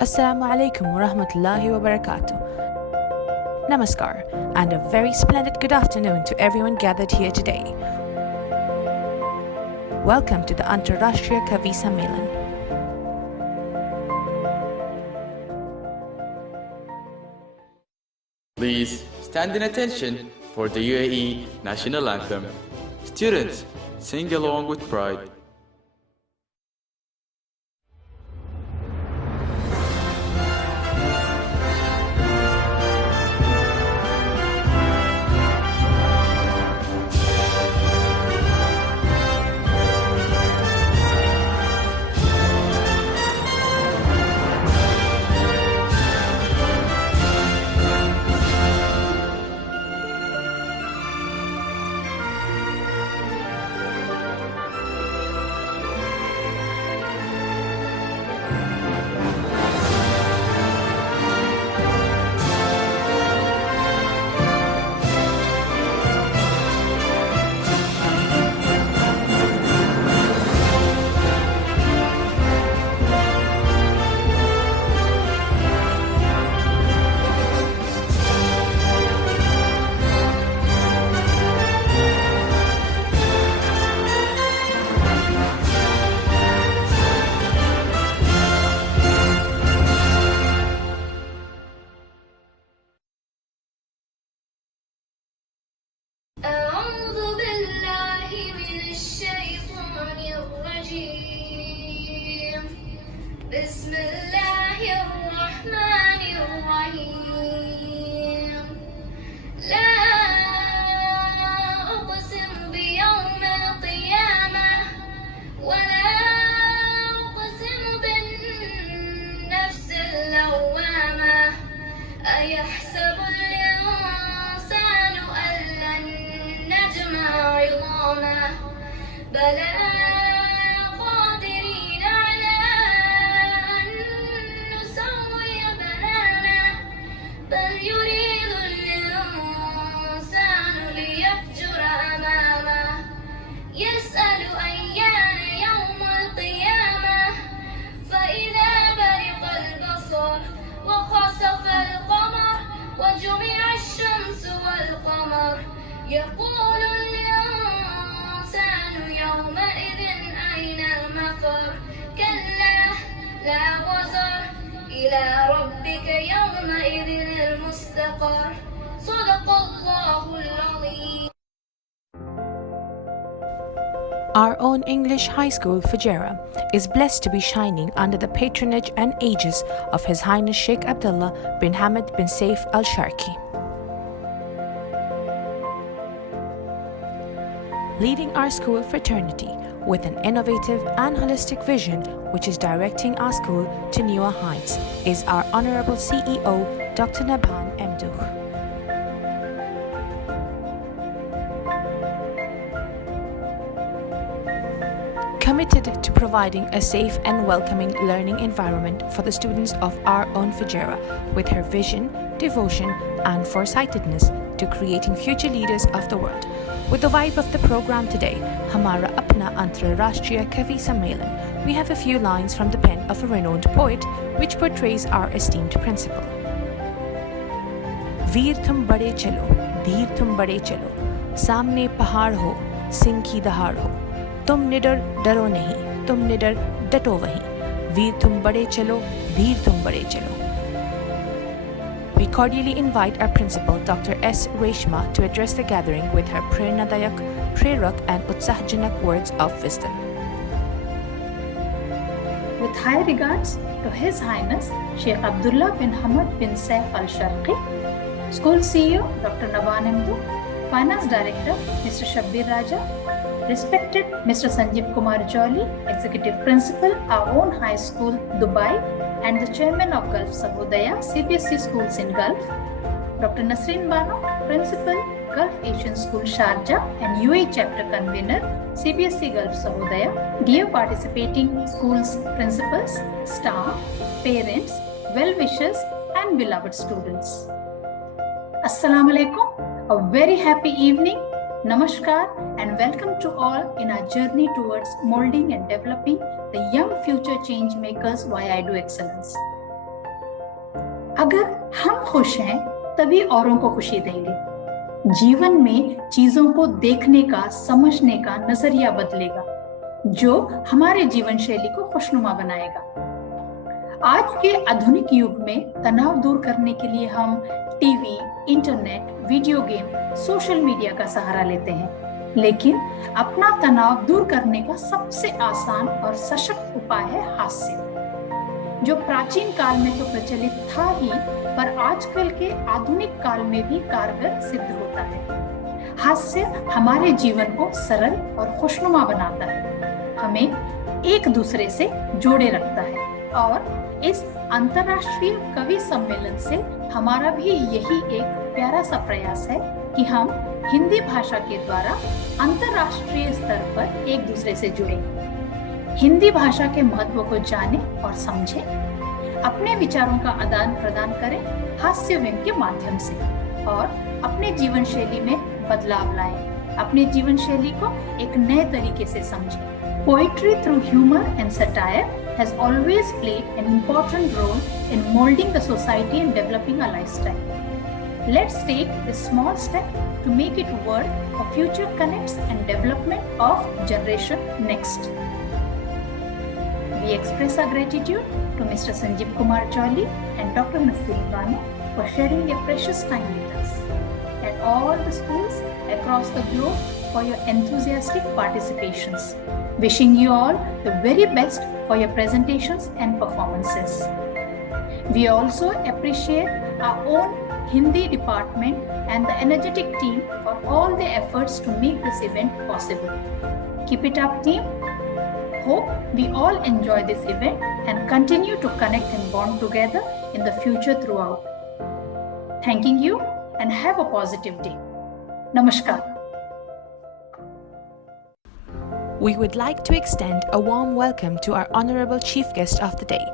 Assalamu alaikum wa rahmatullahi wa barakatuh. Namaskar, and a very splendid good afternoon to everyone gathered here today. Welcome to the Antarashtriya Kavi Sammelan. Please stand in attention for the UAE National Anthem. Students, sing along with pride. بسم الله الرحمن الرحيم لا أقسم بيوم القيامة ولا أقسم بالنفس اللوامة أيحسب الإنسان أن لن نجمع عظامه بلى يسأل أيان يوم القيامة فإذا برق البصر وخسف القمر وجمع الشمس والقمر يقول الإنسان يومئذ أين المفر كلا لا وزر إلى ربك يومئذ المستقر صدق الله العظيم. Our own English high school, Fujairah, is blessed to be shining under the patronage and aegis of His Highness Sheikh Abdullah bin Hamad bin Saif Al Sharqi. Leading our school fraternity with an innovative and holistic vision which is directing our school to newer heights is our Honorable CEO, Dr. Nabhan Mdouh. Committed to providing a safe and welcoming learning environment for the students of our own Fujairah with her vision, devotion and foresightedness to creating future leaders of the world. With the vibe of the program today, Hamara Apna Antarashtriya Kavi Sammelan, we have a few lines from the pen of a renowned poet which portrays our esteemed principle. Veer tum bade chalo, dheer tum bade chalo, samne pahad ho, singh ki dahad ho. तुम निडर डरो नहीं, तुम निडर डटो वहीं, वीर तुम बड़े चलो, धीर तुम बड़े चलो. We cordially invite our principal, Dr. S. Reshma, to address the gathering with her Prernadayak, Prerak and Utsahjanak words of wisdom. With high regards to His Highness Sheikh Abdullah bin Hamad bin Saif Al Sharqi, School CEO Dr. Nabhan Mdouh, Finance Director Mr. Shabbir Raja, Respected Mr. Sanjeev Kumar Jolly, Executive Principal, our own high school, Dubai, and the Chairman of Gulf Sahodaya CBSE Schools in Gulf, Dr. Nasreen Bano, Principal, Gulf Asian School Sharjah and UAE Chapter Convener, CBSE Gulf Sahodaya, dear participating schools principals, staff, parents, well-wishers and beloved students. Assalamu alaikum, a very happy evening. Namaskar and welcome to all in our journey towards molding and developing the young future change makers via Edu Excellence. अगर हम खुश हैं तभी औरों को खुशी देंगे। जीवन में चीजों को देखने का, समझने का नजरिया बदलेगा, जो हमारे जीवन शैली को खुशनुमा बनाएगा। आज के आधुनिक युग में तनाव दूर करने के लिए हम TV, internet, video game, social media का सहारा लेते हैं, लेकिन अपना तनाव दूर करने का सबसे आसान और सशक्त उपाय है हास्य, जो प्राचीन काल में तो प्रचलित था ही, पर आजकल के आधुनिक काल में भी कारगर सिद्ध होता है। हास्य हमारे जीवन को सरल और खुशनुमा बनाता है, हमें एक दूसरे से जोड़े रखता है, और इस अंतर्राष्ट्रीय कवि सम्मेलन से हमारा भी यही एक प्यारा सा प्रयास है कि हम हिंदी भाषा के द्वारा अंतर्राष्ट्रीय स्तर पर एक दूसरे से जुड़े, हिंदी भाषा के महत्व को जाने और समझें, अपने विचारों का आदान प्रदान करें हास्य व्यंग्य के माध्यम से, और अपने जीवन शैली में बदलाव लाएं, अपने जीवन शैली को एक नए तरीके से समझें। Poetry through humor and satire has always played an important role in molding the society and developing a lifestyle. Let's take this small step to make it work for future connects and development of generation next. We express our gratitude to Mr. Sanjeev Kumar Jolly and Dr. Nasreen Banu for sharing their precious time with us, and all the schools across the globe for your enthusiastic participations. Wishing you all the very best for your presentations and performances. We also appreciate our own Hindi department and the energetic team for all their efforts to make this event possible. Keep it up, team. Hope we all enjoy this event and continue to connect and bond together in the future throughout. Thanking you and have a positive day. Namaskar. We would like to extend a warm welcome to our Honorable Chief Guest of the day,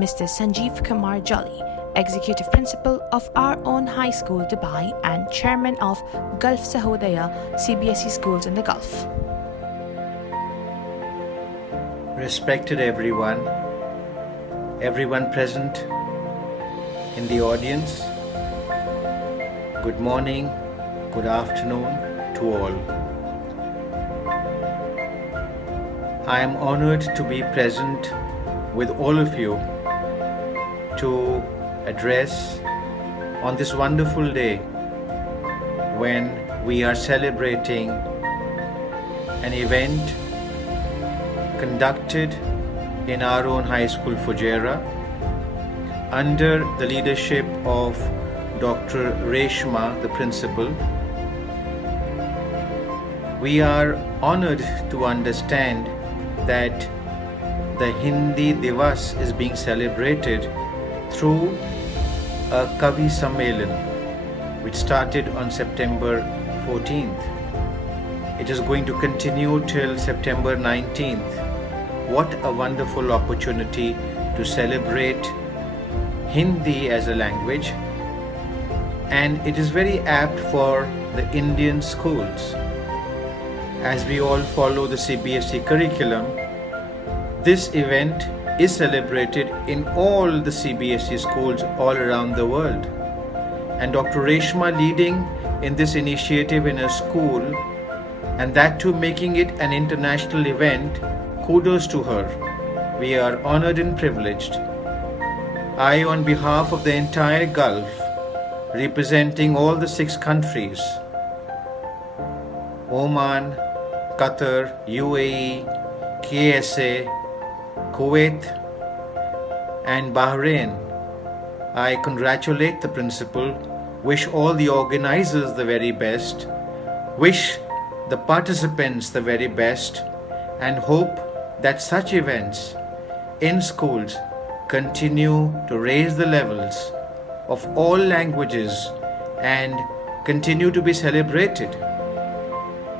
Mr. Sanjeev Kumar Jolly, Executive Principal of our own high school, Dubai, and Chairman of Gulf Sahodaya CBSE schools in the Gulf. Respected everyone present in the audience, good morning, good afternoon to all. I am honored to be present with all of you to address on this wonderful day when we are celebrating an event conducted in our own high school, Fujairah, under the leadership of Dr. Reshma, the principal. We are honored to understand that the Hindi Divas is being celebrated through a Kavi Sammelan which started on September 14th. It is going to continue till September 19th. What a wonderful opportunity to celebrate Hindi as a language, and it is very apt for the Indian schools. As we all follow the CBSE curriculum, this event is celebrated in all the CBSE schools all around the world. And Dr. Reshma leading in this initiative in a school, and that too making it an international event, kudos to her. We are honored and privileged. I, on behalf of the entire Gulf, representing all the 6 countries, Oman, Qatar, UAE, KSA, Kuwait and Bahrain, I congratulate the principal, wish all the organizers the very best, wish the participants the very best, and hope that such events in schools continue to raise the levels of all languages and continue to be celebrated.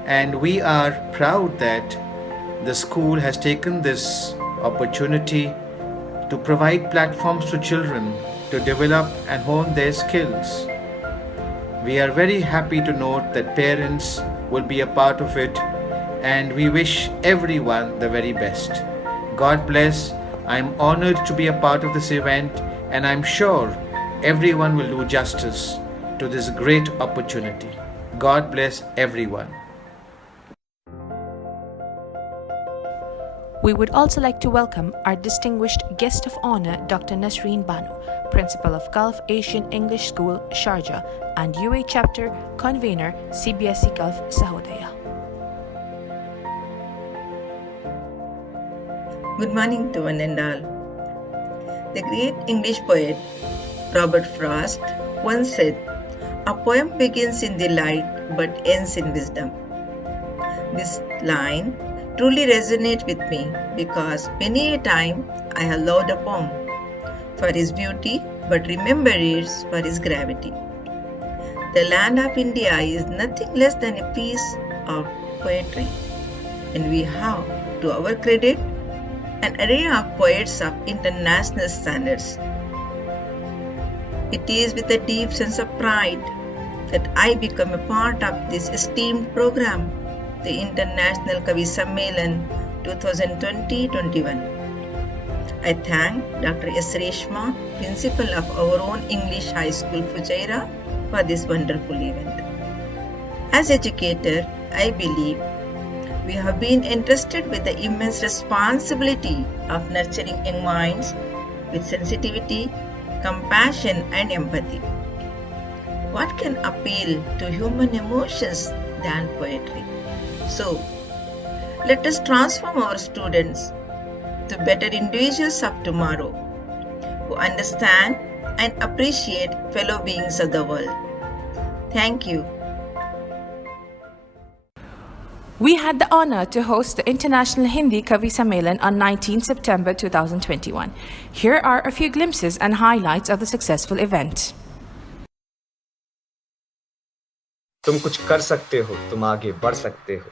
And we are proud that the school has taken this opportunity to provide platforms to children to develop and hone their skills. We are very happy to note that parents will be a part of it, and we wish everyone the very best. God bless. I am honored to be a part of this event, and I'm sure everyone will do justice to this great opportunity. God bless everyone. We would also like to welcome our distinguished guest of honor, Dr. Nasreen Banu, Principal of Gulf Asian English School, Sharjah, and UAE Chapter Convener, CBSE Gulf Sahodaya. Good morning to one and all. The great English poet Robert Frost once said, "A poem begins in the light but ends in wisdom." This line truly resonates with me because many a time I have loved a poem for its beauty but remember it for its gravity. The land of India is nothing less than a piece of poetry, and we have, to our credit, an array of poets of international standards. It is with a deep sense of pride that I become a part of this esteemed program, the International Kavi Sammelan 2020-21. I thank Dr. S. Reshma, Principal of our own English High School, Fujairah, for this wonderful event. As educator, I believe we have been entrusted with the immense responsibility of nurturing young minds with sensitivity, compassion, and empathy. What can appeal to human emotions than poetry? So, let us transform our students to better individuals of tomorrow who understand and appreciate fellow beings of the world. Thank you. We had the honor to host the International Hindi Kavi Sammelan on 19 September 2021. Here are a few glimpses and highlights of the successful event. तुम कुछ कर सकते हो, तुम आगे बढ़ सकते हो,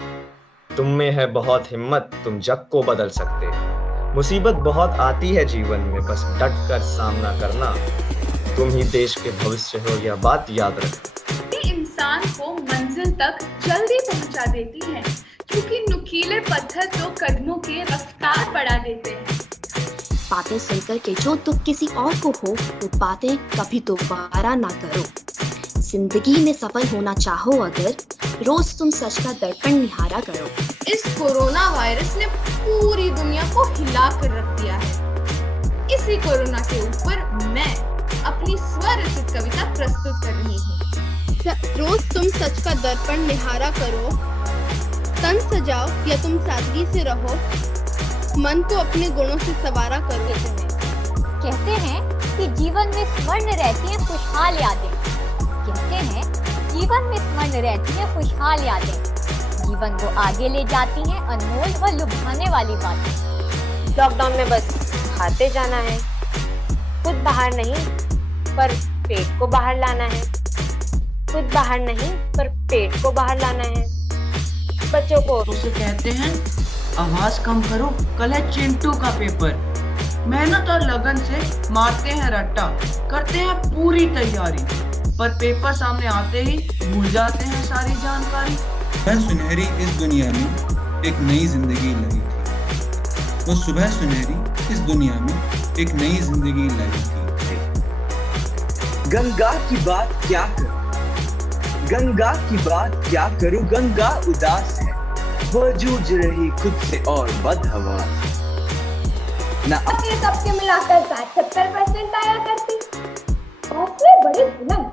तुम में है बहुत हिम्मत, तुम जग को बदल सकते हो। मुसीबत बहुत आती है जीवन में, बस डट कर सामना करना, तुम ही देश के भविष्य हो, यह बात याद रखना। इंसान को मंजिल तक जल्दी पहुंचा देती है, क्योंकि नुकीले पत्थर तो कदमों की रफ्तार बढ़ा देते हैं। बातें सुनकर के जो दुख किसी और को हो, वो बातें कभी दोबारा ना करो। जिंदगी में सफल होना चाहो अगर, रोज तुम सच का दर्पण निहारा करो। इस कोरोना वायरस ने पूरी दुनिया को हिला कर रख दिया है। इसी कोरोना के ऊपर मैं अपनी स्वरचित कविता प्रस्तुत कर रही हूँ। रोज तुम सच का दर्पण निहारा करो, तन सजाओ या तुम सादगी से रहो, मन को अपने गुणों से सवारा करो। कहते हैं कि जीवन में स्वर्ण रहती है खुशहाल यादें। कहते हैं जीवन में स्वर्ण रहती है खुशहाल यादें। जीवन को आगे ले जाती हैं अनमोल व लुभाने वाली बातें। लॉकडाउन में बस खाते जाना है, खुद बाहर नहीं पर पेट को बाहर लाना है। खुद बाहर नहीं पर पेट को बाहर लाना है। बच्चों को उसे कहते हैं आवाज कम करो, कल है चिंटू का पेपर। मेहनत और लगन से मारते हैं रट्टा, करते हैं पूरी तैयारी, पर पेपर सामने आते ही भूल जाते हैं सारी जानकारी। सुबह सुनहरी इस दुनिया में एक नई जिंदगी लाई थी। वो सुबह सुनहरी इस दुनिया में एक नई जिंदगी लाई थी। गंगा की बात क्या करूं, गंगा की बात क्या करूं, गंगा उदास है, वो जूझ रही खुद से और बदहवास ना। सबके मिलाकर 60-70% आया करती। हौसले बड़े बुलंद,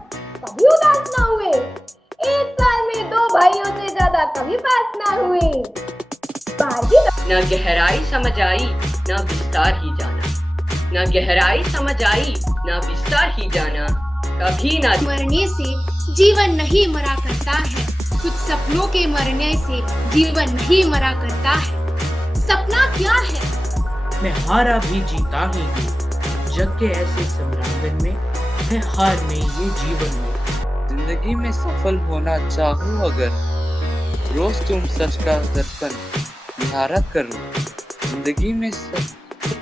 कभी उदास ना हुए। एक साल में 2 भाइयों से ज्यादा कभी पास ना हुए। न गहराई समझ आई न विस्तार ही जाना, न गहराई समझ आई न विस्तार ही जाना, कभी ना। मरने से जीवन नहीं मरा करता है, कुछ सपनों के मरने से जीवन नहीं मरा करता है। सपना क्या है? मैं हारा भी जीता ही हूँ, जग के ऐसे संग्राम में है हार नहीं ये जीवन में। जिंदगी में सफल होना चाहो अगर, रोज तुम सच का दर्पण निहारा करो। जिंदगी में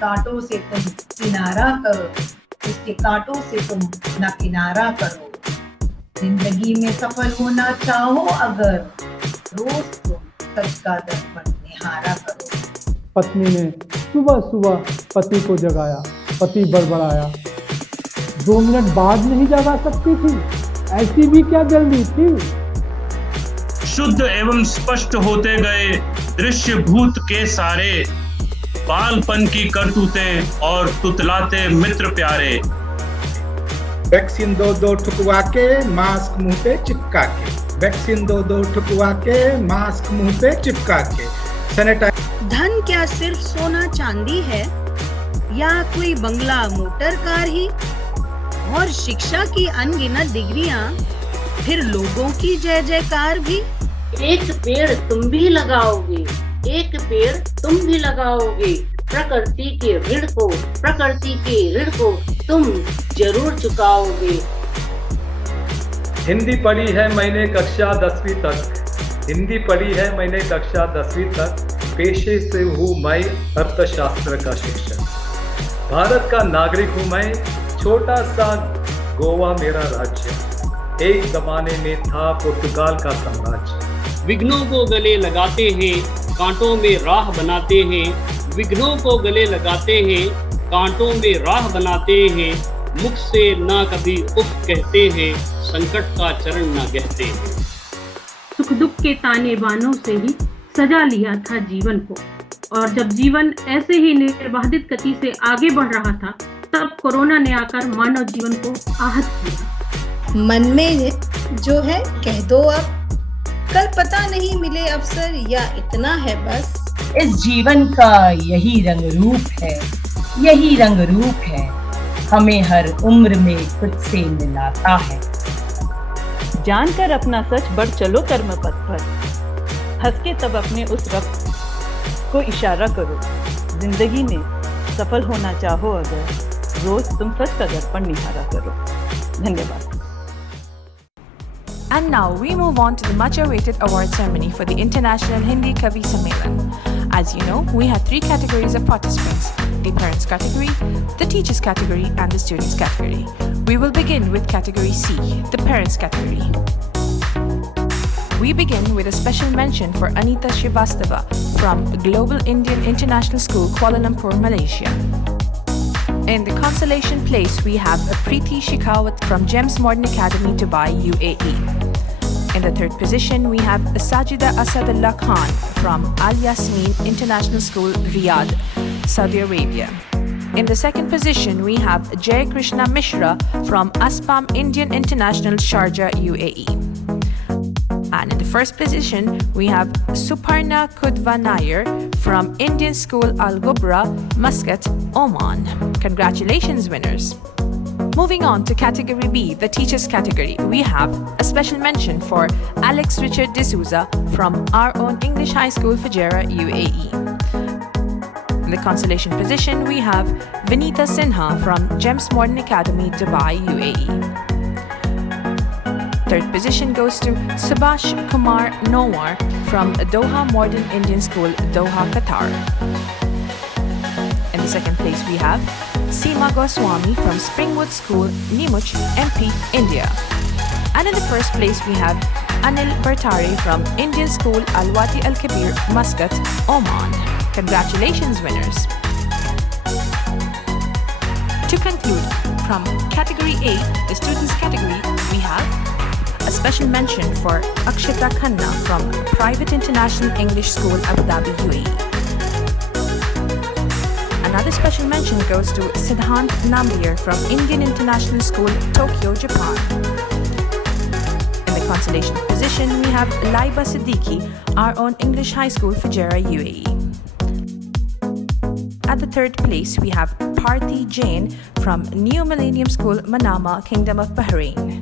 कांटों से तुम किनारा करो, इसके कांटों से तुम ना किनारा करो। जिंदगी में सफल होना चाहो अगर, रोज तुम सच का दर्पण निहारा करो। पत्नी ने सुबह सुबह पति को जगाया, पति बड़बड़ाया, 2 मिनट बाद नहीं जगा सकती थी? ऐसी भी क्या जल्दी थी? शुद्ध एवं स्पष्ट होते गए दृश्य भूत के सारे, बालपन की करतूतें और तुतलाते मित्र प्यारे। वैक्सीन 2 ठुकवा के मास्क मुंह पे चिपका के, वैक्सीन 2 ठुकवा के मास्क मुंह पे चिपका के, सैनिटाइजर। धन क्या सिर्फ सोना चांदी है या कोई बंगला मोटर कार ही? और शिक्षा की अनगिनत डिग्रियां, फिर लोगों की जय जयकार भी। एक पेड़ तुम भी लगाओगे, एक पेड़ तुम भी लगाओगे, प्रकृति के ऋण को तुम जरूर चुकाओगे। हिंदी पढ़ी है मैंने कक्षा 10वीं तक, हिंदी पढ़ी है मैंने कक्षा 10वीं तक, पेशे से हूँ मैं अर्थशास्त्र का शिक्षक। भारत का नागरिक हूँ मैं, छोटा सा गोवा मेरा राज्य, एक जमाने में था पुर्तगाल का साम्राज्य। विघ्नों को गले लगाते हैं, कांटों में राह बनाते हैं, विघ्नों को गले लगाते हैं, कांटों में राह बनाते हैं, मुख से ना कभी उफ कहते हैं, संकट का चरण न कहते हैं। सुख दुख के ताने बानों से ही सजा लिया था जीवन को, और जब जीवन ऐसे ही निर्बाधित गति से आगे बढ़ रहा था, तब कोरोना ने आकर मानव जीवन को आहत किया। मन में जो है कह दो अब, कल पता नहीं मिले अवसर या इतना है बस। इस जीवन का यही रंग रूप है, यही रंग रूप है, हमें हर उम्र में खुद से मिलाता है। जानकर अपना सच बढ़ चलो कर्म पथ पर, हंस के तब अपने उस रब को इशारा करो। जिंदगी में सफल होना चाहो अगर, रोज तुम सच का दर्पण निहारा करो। धन्यवाद। And now we move on to the much-awaited award ceremony for the International Hindi Kavi Sammelan. As you know, we have 3 categories of participants: the parents category, the teachers category, and the students category. We will begin with category C, the parents category. We begin with a special mention for Anita Srivastava from Global Indian International School, Kuala Lumpur, Malaysia. In the consolation place, we have Preeti Shekhawat from GEMS Modern Academy, Dubai, UAE. In the third position, we have Sajida Asadullah Khan from Al Yasmin International School, Riyadh, Saudi Arabia. In the second position, we have Jay Krishna Mishra from Aspam Indian International, Sharjah, UAE. And in the first position, we have Suparna Kudva Nair from Indian School Al Gubra, Muscat, Oman. Congratulations, winners! Moving on to category B, the teachers category, we have a special mention for Alex Richard D'Souza from our own English High School, Fujairah, UAE. In the consolation position, we have Vinita Sinha from GEMS Modern Academy, Dubai, UAE. Third position goes to Subhash Kumar Nowar from Doha Modern Indian School, Doha, Qatar. In the second place, we have Seema Goswami from Springwood School, Neemuch, MP, India. And in the first place, we have Anil Bartari from Indian School, Al-Wadi Al-Kabir, Muscat, Oman. Congratulations, winners! To conclude, from category A, the students category, we have a special mention for Akshita Khanna from Private International English School, Abu Dhabi, UAE. Another special mention goes to Siddhant Nambiar from Indian International School, Tokyo, Japan. In the consolation position, we have Laiba Siddiqui, our own English High School, Fujairah, UAE. At the third place, we have Parthi Jain from New Millennium School, Manama, Kingdom of Bahrain.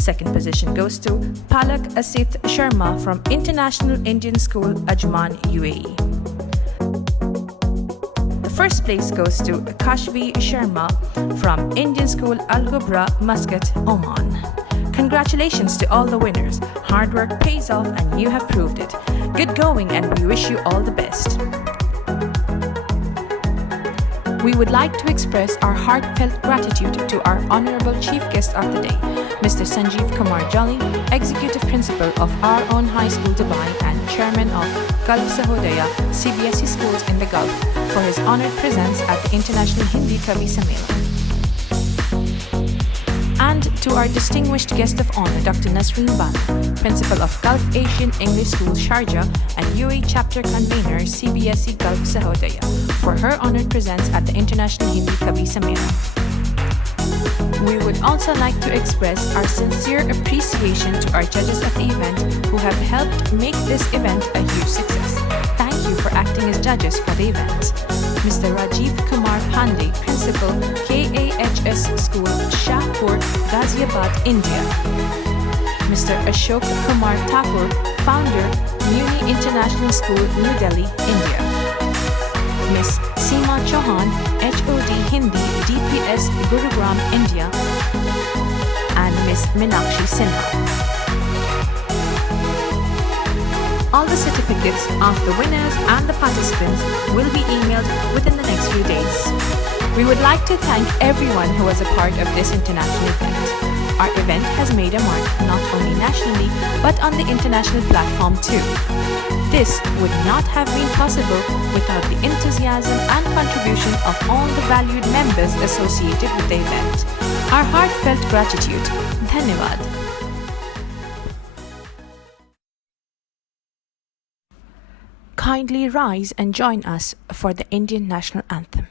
Second position goes to Palak Asit Sharma from International Indian School, Ajman, UAE. First place goes to Kashvi Sharma from Indian School Al Gubra, Muscat, Oman. Congratulations to all the winners. Hard work pays off and you have proved it. Good going and we wish you all the best. We would like to express our heartfelt gratitude to our honorable chief guest of the day, Mr. Sanjeev Kumar Jolly, Executive Principal of our own High School Dubai and Chairman of Gulf Sahodaya CBSE schools in the Gulf, for his honored presence at the International Hindi Kavi Sammelan. And to our distinguished guest of honor, Dr. Nasreen Bano, Principal of Gulf Asian English School Sharjah and UAE Chapter Convener CBSE Gulf Sahodaya for her honored presence at the International Hindi Kavi Sammela. We would also like to express our sincere appreciation to our judges of the event who have helped make this event a huge success. Thank you for acting as judges for the event. Mr. Rajiv Kumar Pandey, Principal, KAHS School, Shahpur, Ghaziabad, India. Mr. Ashok Kumar Thakur, Founder, Muni International School, New Delhi, India. Miss Seema Chauhan, HOD Hindi, DPS, Gurugram, India. And Miss Minakshi Sinha. All the certificates of the winners and the participants will be emailed within the next few days. We would like to thank everyone who was a part of this international event. Our event has made a mark not only nationally but on the international platform too. This would not have been possible without the enthusiasm and contribution of all the valued members associated with the event. Our heartfelt gratitude. Dhanyavad. Kindly rise and join us for the Indian National Anthem.